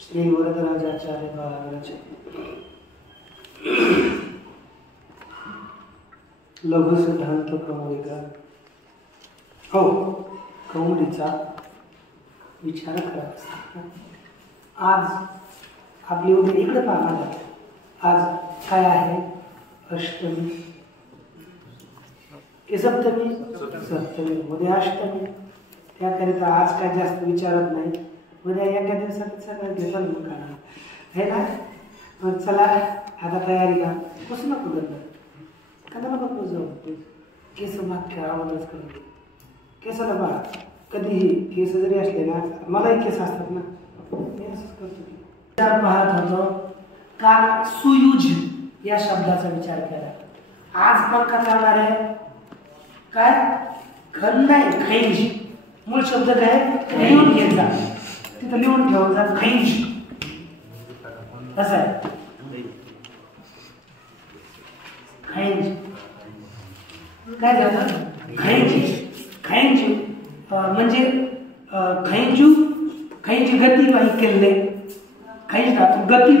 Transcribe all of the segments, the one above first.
श्री वरदराजाचार्य महाराज लघु सिद्धांत कौमुदीचा हो कौमुदीचा विचार करा। आज आपली उद्या इकडे पाहणार आज काय आहे अष्टमी की सप्तमी सप्तमी उद्या अष्टमी त्याकरिता आज काय जास्त विचारत नाही उद्या एका दिवसात सगळं घेतलं मग काय है ना मग चला आता तयारीला कसं नको करणार कदा नको जाऊ केस मागच्या आवाजच करतो केसाला बा कधीही केस जरी असले ना मलाही केस असतात ना मी असंच करतो विचार पाहत होतो काल सुयुज या शब्दाचा विचार केला आज पण का करणार आहे काय खंड नाही खैंज मूळ शब्द काय लिहून घ्यायचा तिथं लिहून ठेवायचा खैंज असं आहे खैंज काय झालं खैंज खैंज म्हणजे खैंजू खैंज गति वही केले खैंज धातु गति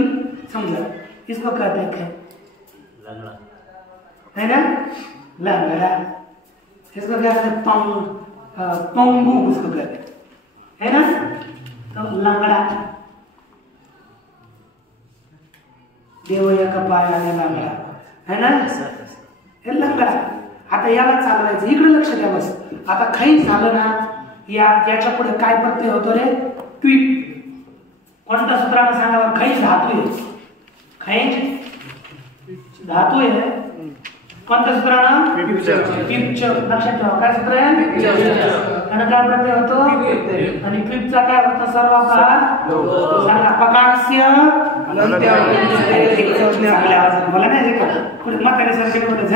समझा इसको कहते हैं लंगड़ा है ना लंगड़ा इसको कहते हैं पंगू उसको कहते हैं ना तो लंगड़ा देवया का पायाने लंगड़ा है ना हे लंगड़ा आता याला चालवायचं इकडे लक्ष द्या बस आता खैंज झालं ना याच्या पुढे काय प्रत्यय होतो रे क्विप कोणत्या सूत्राने सांगा खैंज धातू आहे खैंज धातू आहे कोणत्या सूत्रानं क्विपच लक्षात ठेवा काय सूत्र आहे आणि काय प्रत्यय होतो आणि क्विपचा काय होतो सर्वाकार सांगा पकाक्ष्य मला नाही का कुठे म्हातारे सारखे बोलत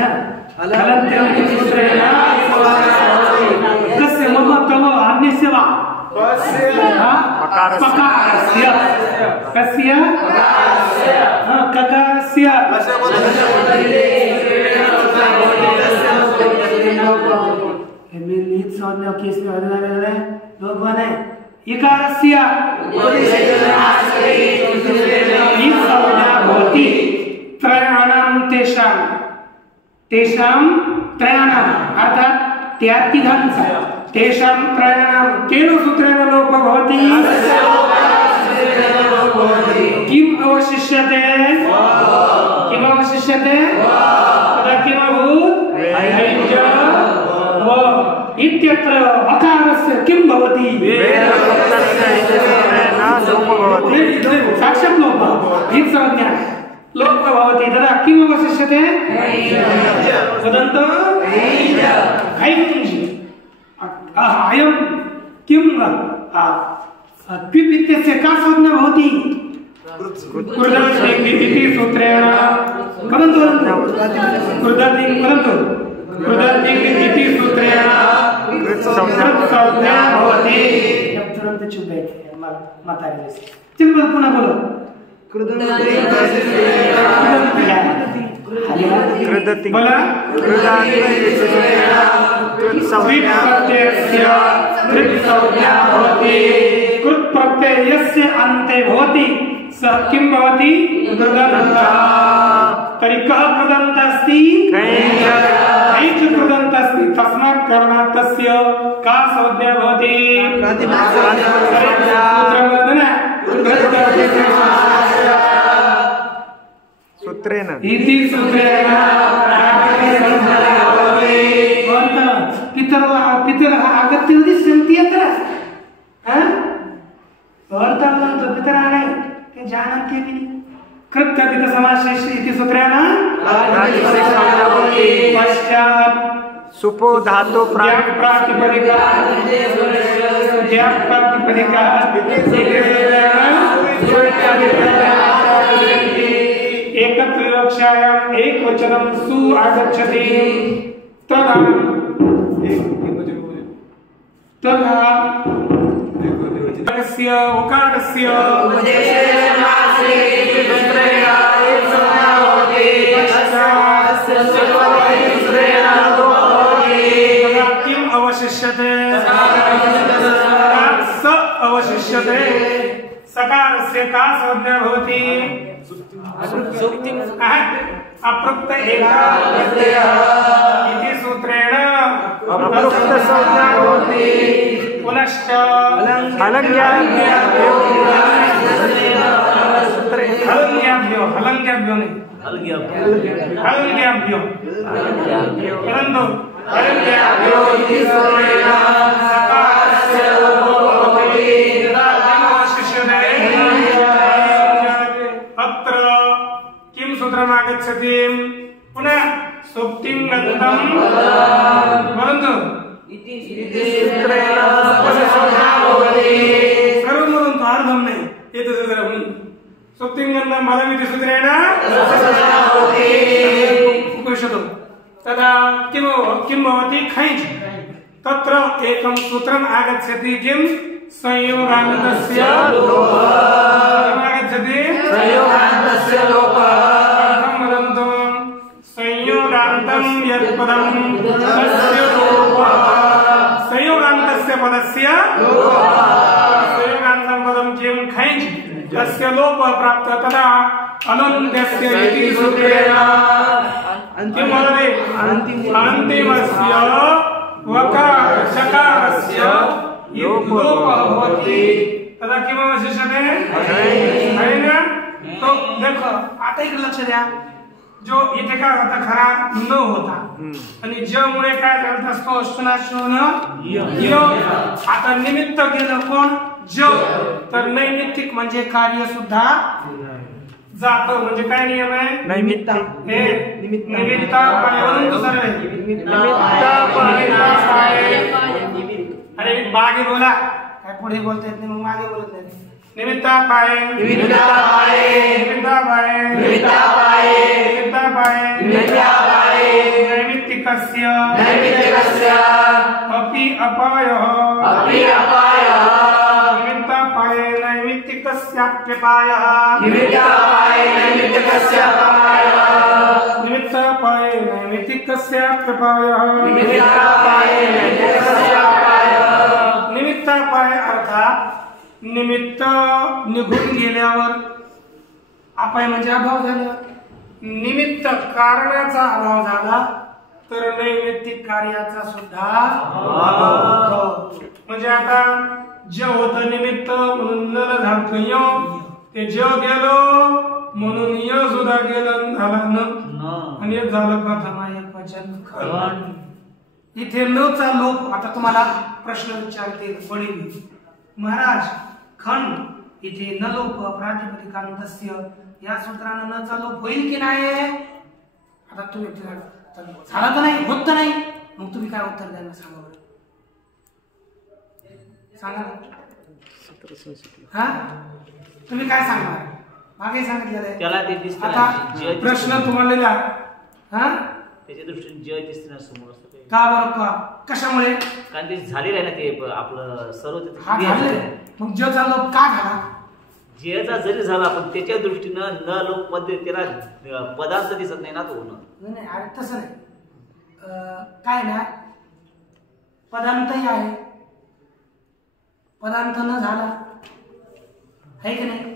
कस्य मम तव अन्यस्य वा पकारस्य कस्य ककारस्य लिहित संज्ञा केस में हल झालेला आहे लोक बने इकारस्य ही संज्ञा भवति त्रयाणां तेषां त्रयाणां अर्थात त्या तिघांचा तेषां त्रयाणां केन सूत्रेण लोप भवति किम अवशिष्यते तदा किम अभूत् इत्यत्र अकारस्य किं भवति साक्षात् लोपः हि संज्ञा लोप भवति तदा किम् अवशिष्यते वदन्तु खैंज अयं किं क्विप इत्यस्य का संज्ञा भवति कृदन्ति सूत्रेण वदन्तु कृदन्ति सूत्रेण संज्ञा भवति अब तुरंत चुप बैठे माताजी चल पुनः बोलो बोला कृत प्रत्ययस्य अन्ते भवति स किं भवति कृदन्तः तर्हि कः कृदन्तः अस्ति खैंज कृदन्तः अस्ति तस्मात् कारणात् तस्य का संज्ञा भवति सूत्रेण इति सूत्रेण पितरः आगत्य उदिष्यन्ति अत्र पितरः नहीं ते जानन्ति इति कृत्यदित समासेषु इति सूत्रेण पश्चात् सुपो धातु प्रातिपदिका एकत्र विवक्षायाम् एकवचनं सु आगच्छति तदा उकारस्य किम् अवशिष्यते स अवशिष्यते सकारस्य का संज्ञा भवति अपृक्त इति सूत्रेण अपृक्त संज्ञा भवति पुनश्च हलङ्ग्याभ्यो परन्तु हलङ्ग्याभ्यो इति सूत्रेण सकारस्य लोपो भवति अत्र किं सूत्रम् आगच्छति पुनः सुप्तिं गतं परन्तु सर्वमदन्तु अर्धं न एतद् सुप्तिं गतं बलमिति सूत्रेण उपनिषदो तदा किं भवति खञ्च् तत्र एकं सूत्रम् आगच्छति किं संयोगान्तस्य आगच्छति संयोगान्तस्य लोपः वदन्तु संयोगान्तं यत्पदं तस्य लोपः संयोगान्तस्य पदस्य संयोगान्तं पदं किं खञ्च् तस्य लोपः प्राप्तः तदा अनन्त्यस्य इति सूत्रेण किं भवति अन्तिमस्य वकार शकारस्य लोपः भवति तदा किम् अवशिष्यते है ना तो देखो आता एक लक्ष द्या जो इथे काय होता खरा न होता आणि ज मुळे काय झालं असतो अष्टनाशोन य आता निमित्त गेलं कोण ज तर नैमित्तिक म्हणजे कार्य सुद्धा जातो म्हणजे काय नियम आहे नैमित्त हे निमित्ता पायावरून दुसरं आहे अरे मागे बोला काय पुढे बोलता येत नाही मग मागे बोलत नाही निमित्ता पाये नैमित्तिकस्य अपि अपायः निमित्ता पाये नैमित्तिकस्याप्यपायः निमित्ता पाये नैमित्तिकस्याप्यपायः निमित्ता पाय अर्थात निमित्त निघून गेल्यावर अपाय म्हणजे अभाव झाला निमित्त कारणाचा अभाव झाला तर नैमित्तिक कार्याचा सुद्धा अभाव म्हणजे आता ज होत निमित्त म्हणून न झालं य ते ज गेलो म्हणून य सुद्धा गेलं झालं न आणि एक झालं प्रथम एक वचन इथे न चा लोप आता तुम्हाला प्रश्न विचारते वडील महाराज खंड इथे न लोप प्रातिपदिकान्तस्य या सूत्रानं न चा लोप होईल की नाही आता तुम्ही झाला तर नाही होत तर नाही मग तुम्ही काय उत्तर द्यायला सांगा बरं सांगा हा तुम्ही काय सांगणार मागे सांगितलेलं आहे त्याला ते दिसतं आता प्रश्न तुम्हाला दिला हा त्याच्या दृष्टीने जय दिसतं समोर असतं का बरं का कशामुळे कारण ते झालेलं आहे ना ते आपलं सर्व हा झाले मग ज चा लोप का झाला जयचा जरी झाला पण त्याच्या दृष्टीनं न लोक मध्ये त्याला पदार्थ दिसत नाही ना तो नाही अरे तसं नाही काय ना पदांतही आहे पदांत न झाला आहे की नाही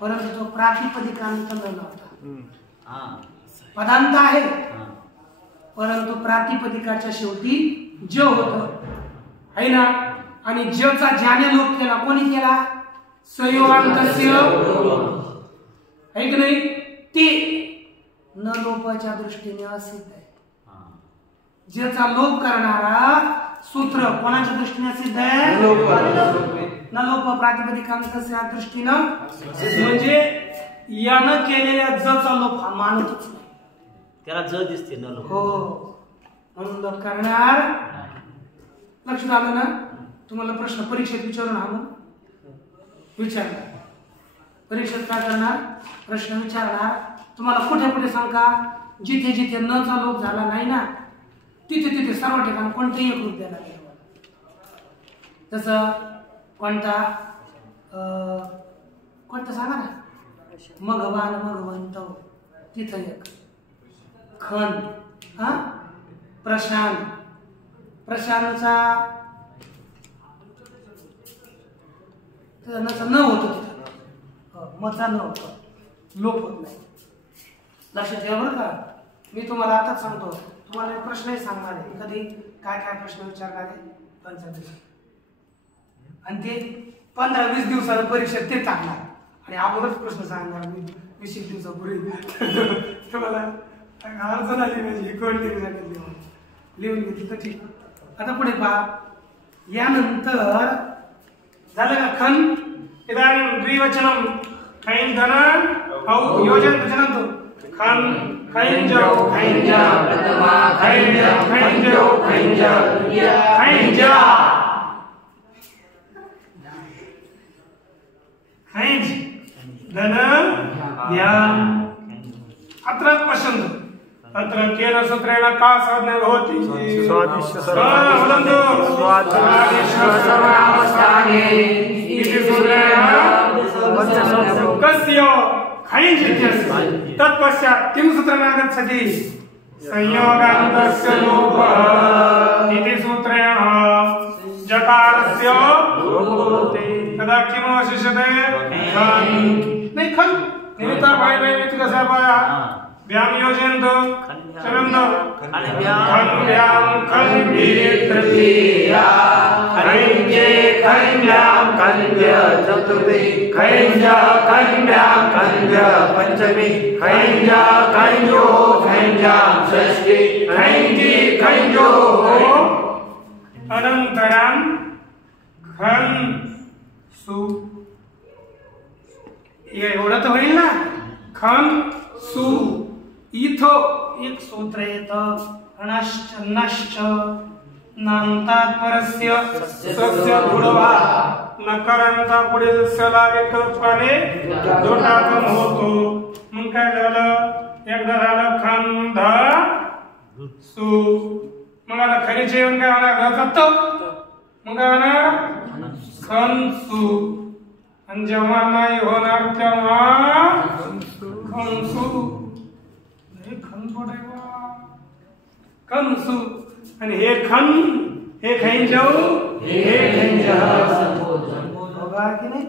परंतु तो प्रातिपदिकांत न नव्हता पदांत आहे परंतु प्रातिपदिकाच्या शेवटी ज होत आहे ना आणि ज चा ज्याने लोप केला कोणी केला संयोगान्तस्य आहे की नाही ते न लोपाच्या दृष्टीने असिद्ध आहे ज्याचा लोप करणारा सूत्र कोणाच्या दृष्टीने सिद्ध आहे न लोप प्रातिपदिकांच्या दृष्टीनं म्हणजे यानं केलेल्या जचा लोप हा मानतच नाही, त्याला ज दिसते न लोप. हो म्हणून लोप करणार. लक्षात आलं ना? तुम्हाला प्रश्न परीक्षेत विचारून हा मग विचारणार. परीक्षेत काय करणार? प्रश्न विचारणार. तुम्हाला कुठे कुठे सांगा, जिथे जिथे न चा लोप झाला नाही ना तिथे तिथे सर्व ठिकाणी कोणतेही एक रूप देणार. तसं कोणता सांगा ना, मघवान मघवंत तिथं एक खन, हा प्रशांत, प्रशांतचा न होतो तिथं, मचा न होतो, लोप होत नाही. लक्षात ठेवा बरं का. मी तुम्हाला आताच सांगतो, तुम्हाला एक प्रश्नही सांगणार आहे. कधी काय काय प्रश्न विचारणार आहे पंचायत, आणि ते 15-20 दिवसाला परीक्षेत ते टाकणार आणि अगोदरच प्रश्न सांगणार मी 20 दिवसापूर्वी. तुम्हाला अडचण आली म्हणजे लिहून घेतली तर ठीक. आता पुढे पहा. यानंतर झालं का खन. इदानीं द्विवचनम खैन धन औ योजन वचनंतो खन खैंजो खैंजा प्रथमा खैंज खैंजो खैंज खैंजा खैंज धन ध्यान. अत्र पश्यन्तु, अत्र केन सूत्रेण का साधने भवति? स्वादिष्ट वदन्तु. स्वादिष्ट सर्वावस्थाने इति सूत्रेण कस्य खैंज इत्यस्य तत्पश्चात् किं सूत्रेण आगच्छति? संयोगान्तस्य लोपः इति सूत्रेण जकारस्य तदा किम् अवशिष्यते? खन. नहीं खन निमित्ता भाई भाई कसा पाया व्याम योजयन्तु चलन्तु खन व्याम खन भी तृतीया खैंजे खैंजाम खंज चतुर्थी खैंज खैंजाम खंज पंचमी खैंज खैंजो खैंजाम षष्ठी खैंजी खैंजो अनंतरम खन सु. एवढं तर होईल ना. खन सु. इथं एक सूत्र येतं अनश्च नश्च नंतात परस्य सस्य गुणवा नकारांता पुढील सला एकत्वाने दोटापन होतो. मग काय झालं? एकदा झालं खंध सु. मग आता खरीचे येऊन काय होणार? जातो. मग काय होणार? खनसु. आणि जेव्हा नाही होणार तेव्हा खनसु. खनसु. आणि हे खन हे खैंजाऊ हे खैंजा. बघा की नाही,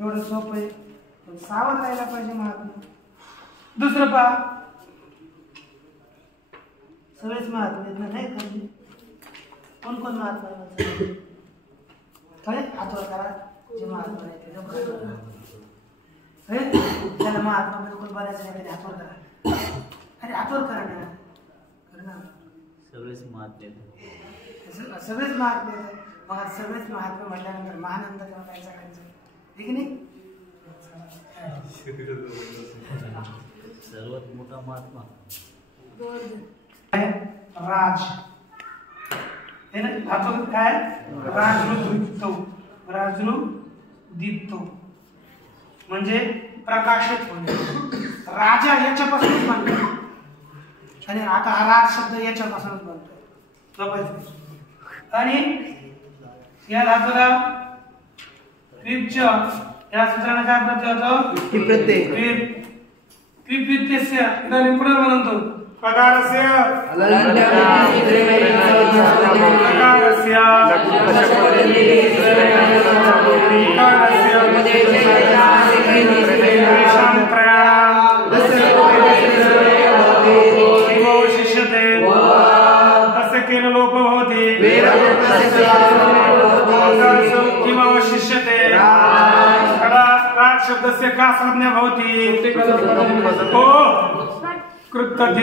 एवढं सोपं आहे. सावध राहायला पाहिजे महात्मा. दुसरं पहा. सगळेच महात्मा नाही करते. कोण कोण महात्मा आहे? हातवर करा जे महात्मा आहे त्याला महात्मा बिलकुल बनायचं नाही. हातवर करा. अरे हातवर करा ना. सगळेच महात्मे, सगळेच महात्मे. मग आज सगळेच महात्मे म्हटल्यानंतर महानंद तेव्हा काय सांगायचं? ठीक नाही. सर्वात मोठा महात्मा राज हे ना. हातवर काय? राजृदितो. राजृदितो म्हणजे प्रकाशित होणे. राजा याच्यापासूनच बनतो. आणि आता हा राज शब्द याच्यापासूनच बनतो. आणि या धातूला क्रिप्च या सूत्राने काय प्रत्यय होतो? क्रिप्यस्य. इदानीं पुनर्वदन्तु. पकारस्य शब्दस्य का संज्ञा भवति? ओ कृतति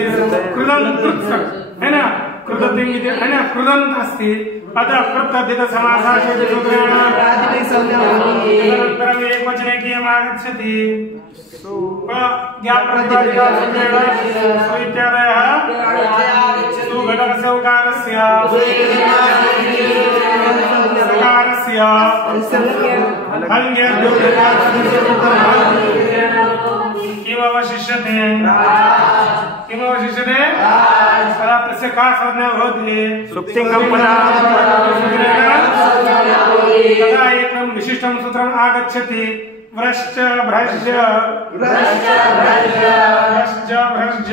कृदं कृत्सक है ना. कृतति है ना. कृदंत अस्ति पदकृप्तद्धित समासाशेति सूत्रेण तदनन्तरम् एकवचने कियम् आगच्छति ज्ञाप्रतिपादिका सूत्रेण सु इत्यादयः सुघटकस्य उकारस्य सकारस्य किमवशिष्यते तदा तस्य का संज्ञा भवति सुप्तिङ्गं पदं तदा एकं विशिष्टं सूत्रम् आगच्छति व्रश्च भ्रश्च व्रश्च भ्रश्च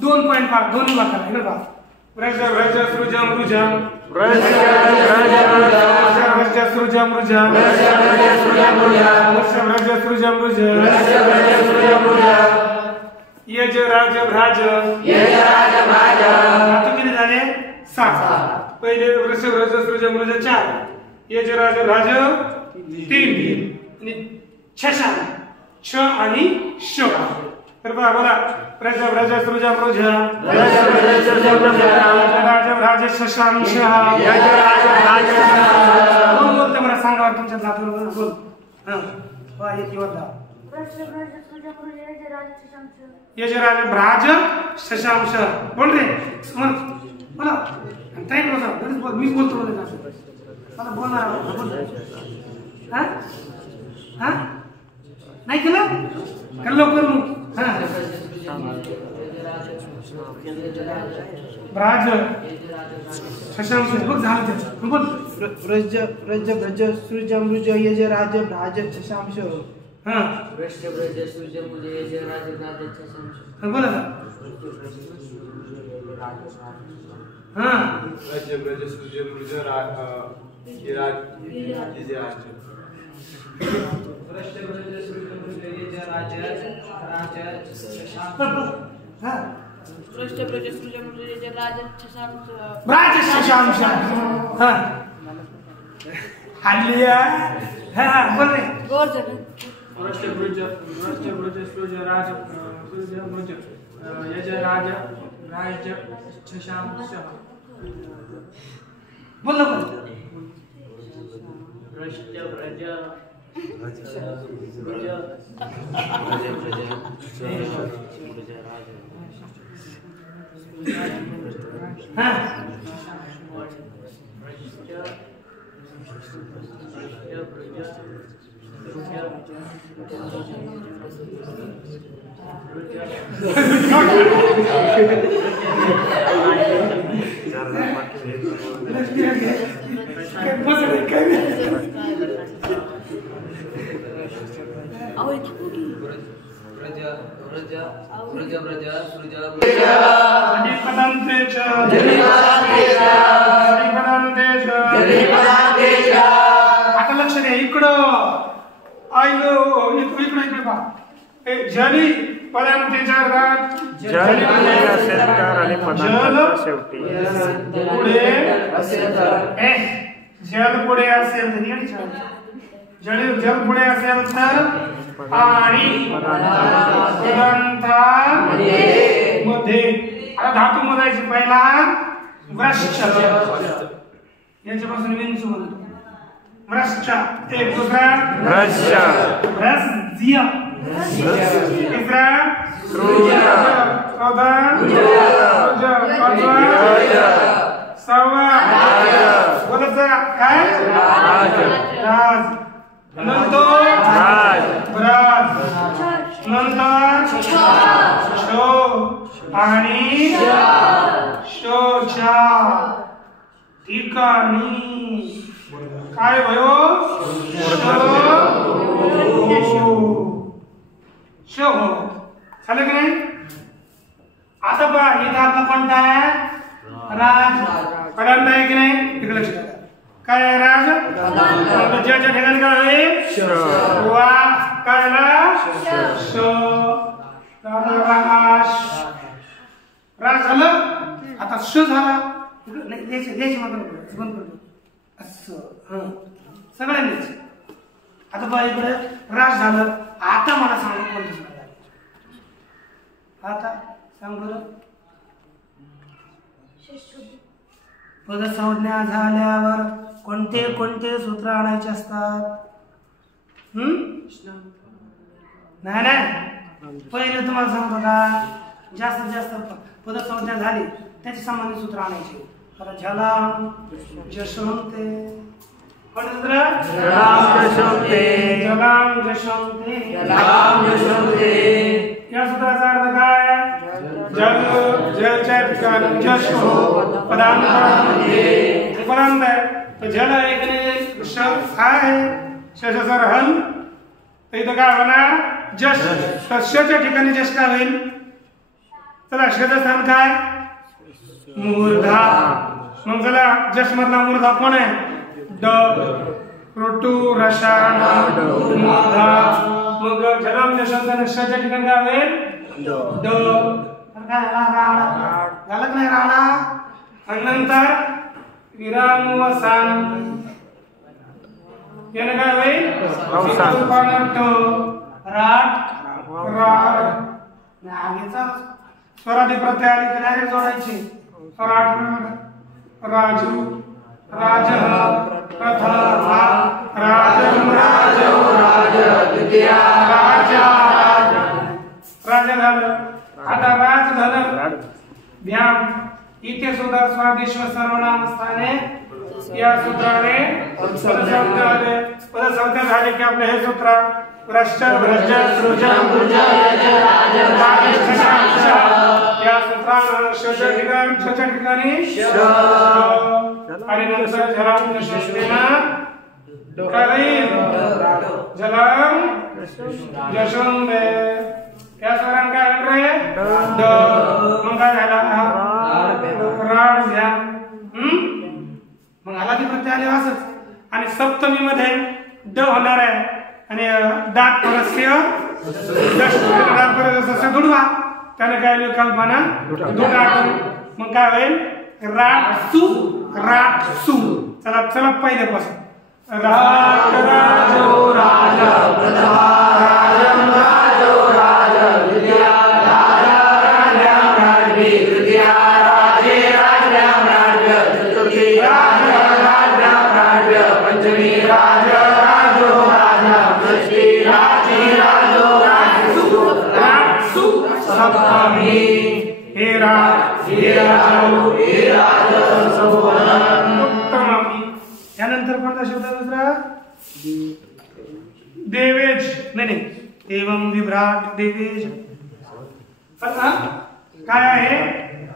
दोन पॉइंट पाच दोन्ही वाक्याला इकडे पहा व्रज व्रज सृजम रुजम व्रज व्रज सृजम रुजम व्रज सृजम रुजम यज राज भ्राज आता किती झाले 7 पहिले व्रज व्रज सृजम रुज 4 यज राज भ्राज 3 आणि छशा छ आणि श तर बघा व्रज व्रज सृजम रुज राज भ्राज शशांश कोण बोलते मला सांगा तुमच्या नातून बोल हां वा एक योद्धा यजराज भ्राज शशांश बोल रे बोला टाइम बघा बोल मी बोलतो मला बोलणार बोल हां हां नाही केलं कर लवकर मग हां भ्राज शशांश बघ झालं त्याचं बोल व्रज व्रज भ्रज सृज मृज यज राज भ्राज शशांश हां व्रज व्रज सृज मृज यज राज भ्राज शशांश बोला हां व्रज व्रज सृज मृज यज व्रज व्रज सृज मृज यज राज भ्राज शशांश हां व्रज व्रज सृज मृज यज राज शशांश भ्राज शशांश हां हल्लिया हां बोल रे गोर जण व्रज व्रज सृज राज सृज मृज यज राज भ्राज शशांश बोल ना बोल व्रज व्रज हां व्रज व्रज सृज आता लक्ष द्या इकडं आयलो इकडे पहा जली पदांतेच्या जल पुढे असेल तर आणि पदांताच्या शेवटी जल पुढे असेल तर जल पुढे असेल तर आणि मध्ये आता धातू मोजायची पहिला व्रश्च याच्यापासून विंचू म्हणतो व्रश्च एक दुसरा भ्रश्च भ्रश्य तिसरा चौथा सहावा बोलायचा काय राज नंतर ब्राज नंतर शो आणि शोचा ठिकाणी काय भयो श हो झालं की नाही? आता पहा इथं आपला कोणता आहे? राज. पदांत आहे की नाही? इकडे लक्ष द्या. काय आहे राज? आता ज्याच्या ठिकाणी काय होईल? वा काय आला? श. राज झालं. आता श झाला. नाही द्यायची बंद करतो असं सगळ्यांनीच. आता बघा इकडे राज झालं. आता मला सांगा कोणतं सूत्र झालं? आता सांग बरं. पदसंज्ञा झाल्यावर कोणते कोणते सूत्र आणायचे असतात? नाही पहिले तुम्हाला सांगतो का जास्तीत जास्त पदसंज्ञा झाली त्याची संबंधित सूत्र आणायचे. आता झलाम जशोंते कोणते सूत्र? जलाम जशोंते. या सूत्राचा अर्थ काय? जल जलच्या ठिकाणी जश हो पदांत आहे. तर जल एक ने श आहे शशाचा हल. तर इथं काय होणार? जश. तर शच्या ठिकाणी जश काय होईल? चला शचं स्थान काय? मूर्धा. मग चला जश मधला मूर्धा कोण आहे? ड. ऋतू रसायन मूर्धा. मग जलम जशोंते शच्या ठिकाणी काय होईल? ड. काय झाला की नाही राळा? आणि नंतर विराम वसान याने काय होईल? आगेचा स्वरादी प्रत्यय आले की डायरेक्ट जोडायचे. राजू राज प्रथमा राजम राजो राज द्वितीया राजा राजा झालं. आता राज झालं. ध्यान इथे सुद्धा स्वादिश्व सर्वनाम स्थाने या सूत्राने पदसंज्ञा झाले की आपले हे सूत्र भ्रष्ट भ्रज सृज भृज यज राज या सूत्रानं शच्या ठिकाणी आणि नंतर झलाम जशोंतेना काय झलाम जशोंते. या सूत्रानं काय रे? ड. मग काय झाला? राड घ्या. मग आलादी प्रत्यय आले असंच. आणि सप्तमी मध्ये ड होणार आहे आणि दात परस्य दुडवा. त्याने काय कल्पना दुडाटून. मग काय होईल? राटसू राटसू. चला चला पहिल्यापासून. राट राजो राज प्रथमा राजम राजो राज द्वितीया राजाम राजवी तृतीया राजे राजाम राज चतुर्थी राजाम राज पंचमी राज राजो राजा षष्ठी राजी राजो राजसु राजसु सप्तमी हे राज हे राजो हे राज सौवन उत्तमम. यानंतर कोणता शब्द दुसरा? देवेज. नाही एवं विभ्राट देवेज. काय आहे?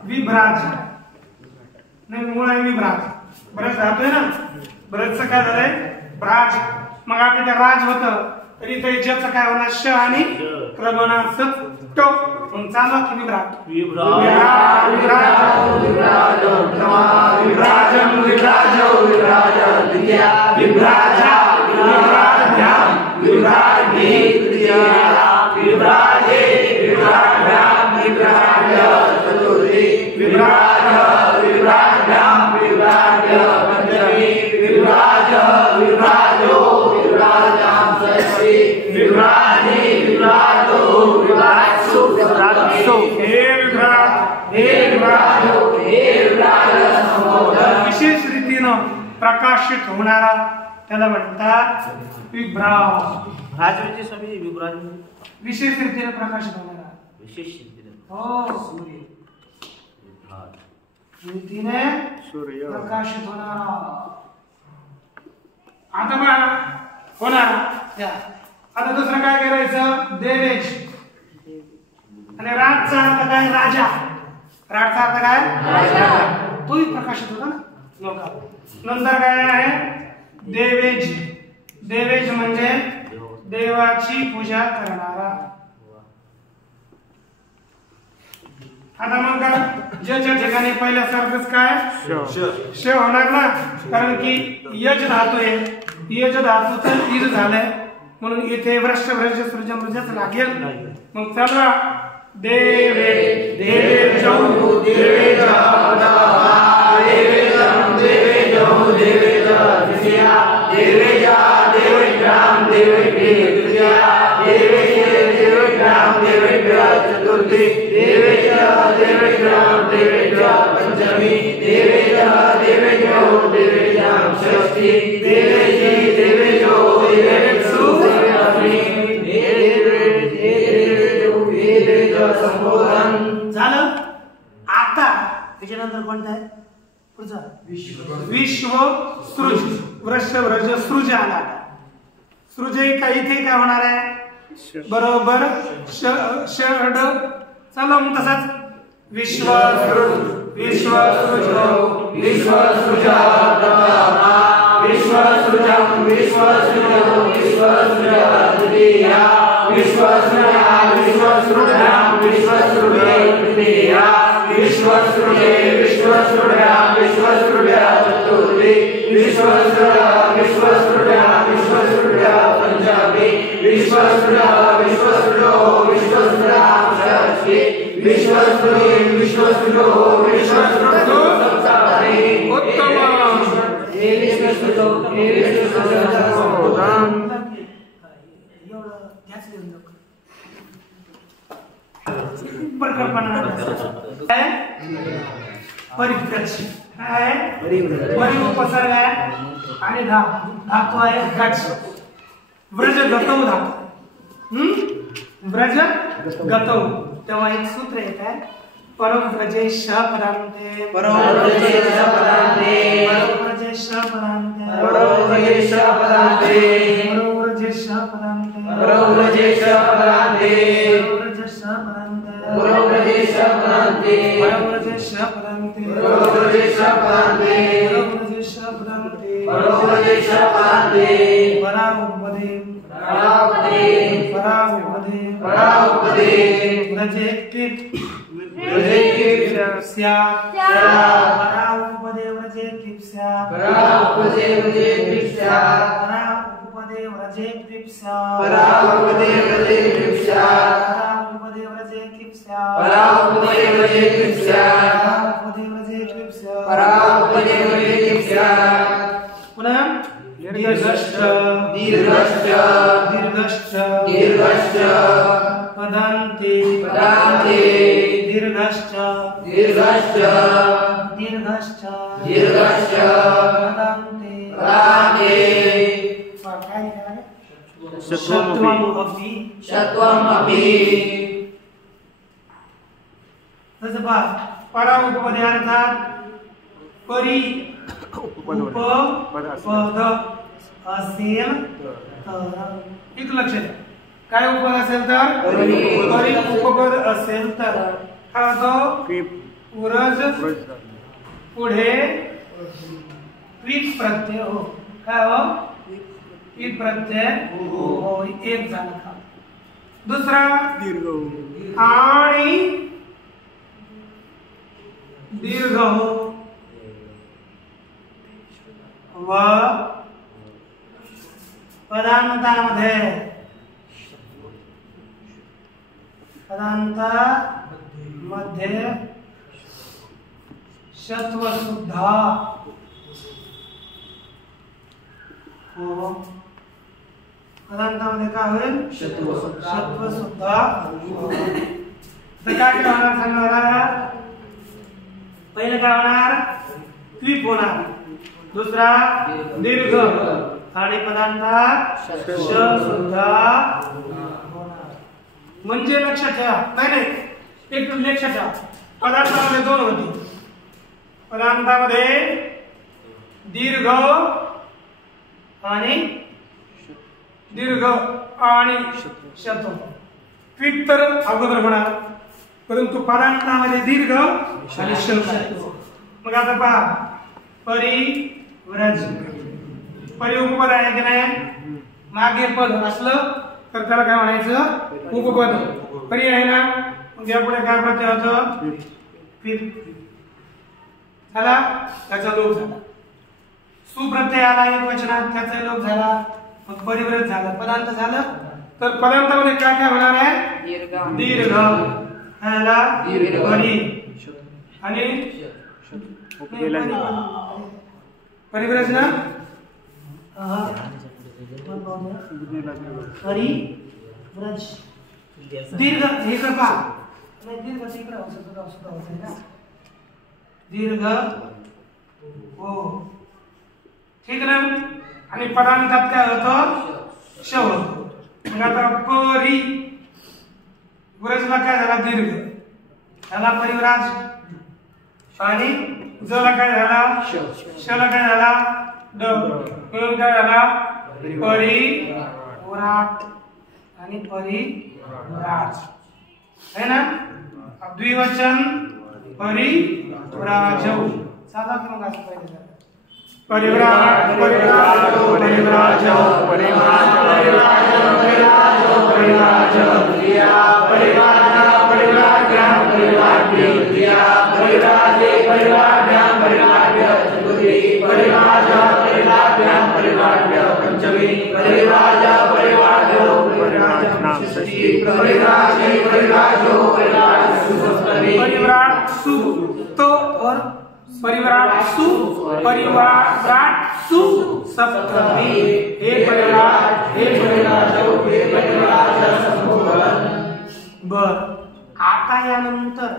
विभ्राज. नाही मूळ आहे विभ्राज. बरंच धातू आहे ना. बरंचचं काय झालंय? भ्राज. मग आपल्या राज होतं तरी ते ज्याचं काय होणार? श आणि क्रमणार्थ ट. मग चालू की विभ्राट. विभ्राजम विभ्राजो विभ्राज द्वितीया विभ्राजा विभ्राज्याम विभ्राजी तृतीया विभ्राजे विभ्राज्याम विभ्राज चतुर्थी विभ्राज विभ्राज्याम विभ्राज पंचमी विभ्राज विभ्राजो विभ्राज्याम षष्ठी विभ्राजी विभ्राजो विभ्राजसु राजसु. हे विभ्राज हे विभ्राजो हे विभ्राज संबोधन विशेष रीतीनं प्रकाशित होणारा त्याला म्हणतात विभ्राज. राजविजय स्वामी विभ्राज विशेष रीतीने प्रकाशित होणारा. विशेष रीतीने हो रीतीने प्रकाशित होणारा. आता बघा होणार. आता दुसरं काय करायचं? देवेश. आणि राजचा अर्थ काय? राजा. राजचा अर्थ काय? राजा. तोही प्रकाशित होता ना लोका. नंतर काय आहे? देवेज. देवेज म्हणजे देवाची पूजा करणारा. आता मग काय ज्याच्या ठिकाणी पहिल्यासारखंच काय श होणार ना, कारण की यज धातू आहे, यज धातूचं इज झालंय म्हणून इथे वृषभ्रज सृजमृजच लागेल. मग चला देवे देवेजौ देवेजा देवेजं देवेजौ देवेजा द्वितीया देवेजा देवेभ्यां देवेभ्यः तृतीया देवेशे देवेभ्यां देवेभ्यः चतुर्थी देवेजा देवेभ्यां देवेभ्यः पंचमी देवेजा देवेभ्यो देवेभ्यां षष्ठी देवेजी देवेजो देवेषु सप्तमी देवेजो संबोधन झालं. आता त्याच्यानंतर कोणतं आहे पुढचा विश्व सृज वृषभ्रज सृज आला. सृज का इथे काय होणार आहे बरोबर षड. चला मग तसाच विश्व सृज विश्व सृज विश्व सृजा विश्व सृजं विश्व सृजो विश्व सृजा द्वितीया विश्व सृजा विश्व सृजां विश्व सृजे तृतीया विश्व सृजे विश्व सृजा विश्व सृजा चतुर्थी विश्व सृजा विश्व सृजा विश्व सृजा पंचमी विश्व सृजा विश्व सृजो विश्व सृजा षष्ठी विश्व सृजे विश्व सृजो विश्व सृजो सप्तमी उत्तम विश्व सृजो विश्व सृजा संबोधन. परिव्रज काय उपसर्ग आहे आणि धातू आहे गच. व्रज गतौ धातू व्रज गतौ. तेव्हा एक सूत्र येत आहे परम व्रजेश पदान्ते परम व्रजेश पदान्ते परम व्रजेश पदान्ते परम व्रजेश पदान्ते परम व्रजेश पदान्ते परम व्रजेश पदान्ते परम व्रजेश पदान्ते परम व्रजेश पदान्ते परम व्रजेश पदान्ते परम व्रजेश पदान्ते परम व्रजेश पदान्ते पराउपदे पराउपदे पराउपदे पराउपदे व्रजे कित व्रजे कित स्यात् पराउपदे व्रजे कित स्यात् पराउपदे व्रजे कित स्यात् पराउपदे व्रजे कित स्यात् पराउपदे व्रजे कित स्यात् पराउपदे व्रजे कित स्यात् पराउपदे व्रजे कित स्यात् पराउपदे व्रजे कित स्यात् पराउपदे व्रजे कित स्यात्. पुनः दीर्घश्च दीर्घश्च दीर्घश्च दीर्घश्च पदान्ते पदान्ते दीर्घश्च दीर्घश्च दीर्घश्च दीर्घश्च पदान्ते पदान्ते. काय लिहायला शत्वमपि शत्वमपि. तसं पहा परा उपपदे अर्थात परी उपपद असेल तर एक लक्ष द्या. काय उपपद असेल तर परी उपपद असेल तर हा जो उरज पुढे क्विक प्रत्यय हो. काय हो क्विक प्रत्यय हो एक झाला का. दुसरा दीर्घ आणि दीर्घ हो व पदांतामध्ये पदांतामध्ये शत्व सुद्धा हो. पदांतामध्ये काय होईल शत्व सुद्धा. तर काय होणार सांगा. पहिलं काय होणार क्विक होणार. दुसरा दीर्घ आणि पदांतात श सुद्धा होणार. म्हणजे लक्षात ठेवा. नाही एक लक्षात ठेवा. पदार्थामध्ये दोन होती. पदार्थामध्ये दीर्घ आणि शत्व. क्विक तर अगोदर होणार परंतु पदार्थामध्ये दीर्घ आणि शत्व. मग आता पहा परिव्रज परी उपपद आहे की नाही. मागे पद असलं तर त्याला काय म्हणायचं उपपद. परी आहे ना मग यापुढे काय प्रत्यय होतं फिर झाला त्याचा लोप झाला सुप्रत्यय आला एक वचनात त्याचा लोप झाला मग परिव्रत झालं पदांत झालं तर पदांतामध्ये काय काय होणार आहे दीर्घ ह्याला परी आणि परिव्रज ना हरी व्रज दीर्घ हे कृपा नाही दीर्घ तिकडे होतं ना दीर्घ हो ठीक ना आणि पदांतात काय होतं श होतो मग आता परी व्रजला काय झाला दीर्घ त्याला परिव्राज आणि जला काय झाला शला काय झाला ड म्हणून काय झाला परिव्राट आणि परिव्राज है ना द्विवचन परिव्राज साधा की मग असं पाहिजे परिव्राज परिव्राज परिव्राज परिव्राज परिव्राज परिव्राज क्रिया परिव्राज परिव्राज परिव्राज क्रिया परिव्राज परिव्राज परिव्राज चतुर्थी परिव्राज परिव्राज परिव्राज पंचमी परिव्राज परिव्राज परिव्राज षष्ठी परिव्राज परिव्राज परिव्राज सप्तमी परिव्राज सु तो और परिव्राट सु सप्तमी हे परिव्राट हे परिव्राज संबोधन बर आता यानंतर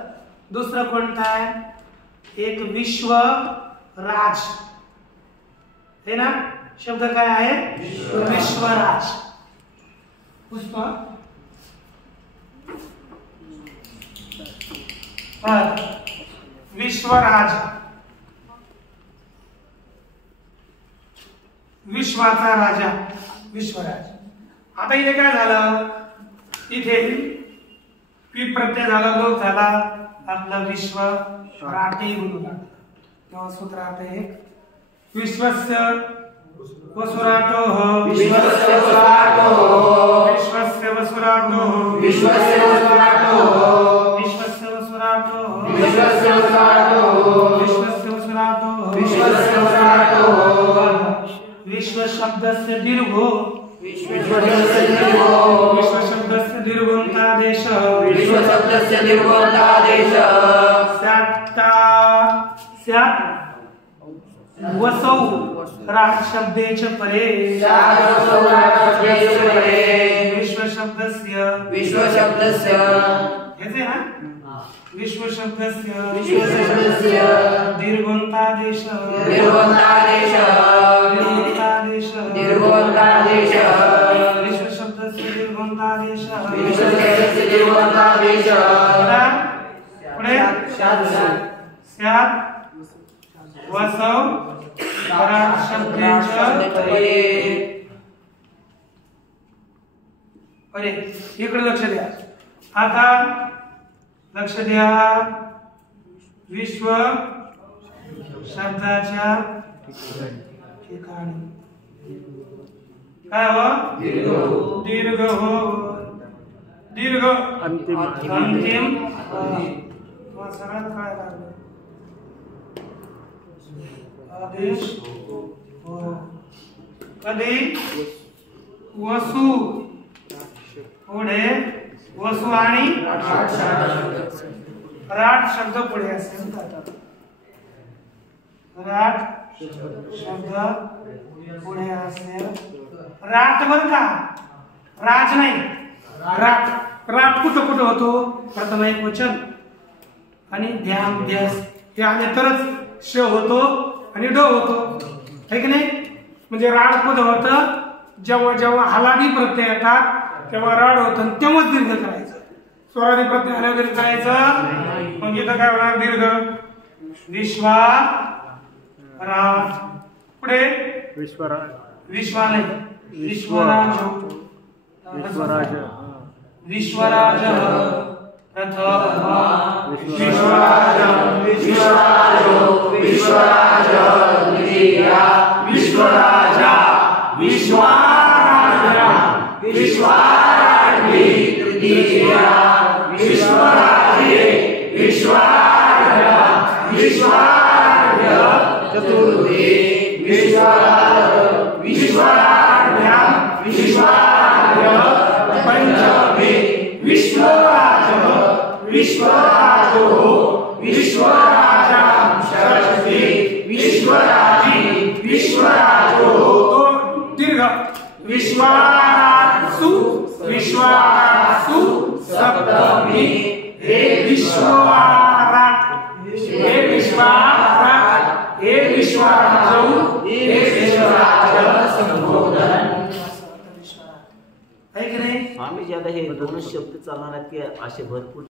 दुसरं कोणतं आहे एक विश्व राज है ना शब्द काय आहे विश्वराज पुष्प विश्वराज विश्वाचा राजा विश्वराज आता इथे काय झालं इथे पी प्रत्यय झाला लोक झाला आपलं विश्व राटे बोलू लागलं तेव्हा सूत्र आता एक विश्वस्य वसुराटोः विश्वस्य वसुराटोः विश्वस्य वसुराटोः विश्वस्य वसुराटोः विश्वस्य वसुराटोः विश्वस्य वसुराटोः विश्वस्य वसुराटोः विश्वस्य वसुराटोः विश्व शब्दस्य दीर्घो विश्व शब्दस्य दीर्घोन्तादेश विश्व शब्दस्य दीर्घोन्तादेश स्यात् वसौ राज शब्देच परे विश्व शब्दस्य याचे हा विश्व शब्दस्य दीर्घोन्तादेश विश्व शब्दस्य दीर्घोन्तादेश पुढे स्यात् वसौ राज शब्देच परे इकडे लक्ष द्या आता लक्ष द्या विश्व शब्दाच्या ठिकाणी काय हो दीर्घ हो दीर्घ अंतिम सगळ्यात काय लागलं आदेश हो कधी वसु पुढे वसु आणि राट शब्द पुढे असेल राट शब्द पुढे असेल राट बर का राज नाही राट राट कुठं कुठं होतो प्रथम एक वचन आणि ध्यान ध्यास हे आले तरच श होतो आणि ड होतो है की नाही म्हणजे राड पद होतं जेव्हा जेव्हा हलादी प्रत्यय येतात तेव्हा राड होतं तेव्हाच दीर्घ करायचं स्वरादी प्रत्यय आल्यावर दीर्घ करायचं मग इथं काय होणार दीर्घ विश्वा राज पुढे विश्वा नाही विश्वराज विश्वराज प्रथम विश्वराज विश्वराजा विश्वराज तृतीया विश्वराज चतुर्थी विश्वराज विश्वराज्ञा विश्वराज्य पंचमी विश्वराज विश्वराजो विश्वराजां षष्ठी विश्वराजी विश्वराजो दीर्घ विश्वासु विश्वासु सप्तमी हे विश्वराट हे विश्वराट हे विश्वराजो हे विश्वराज संबोधन आहे की नाही? स्वामीजी आता हे दोनच शब्द चालणार आहेत की असे भरपूर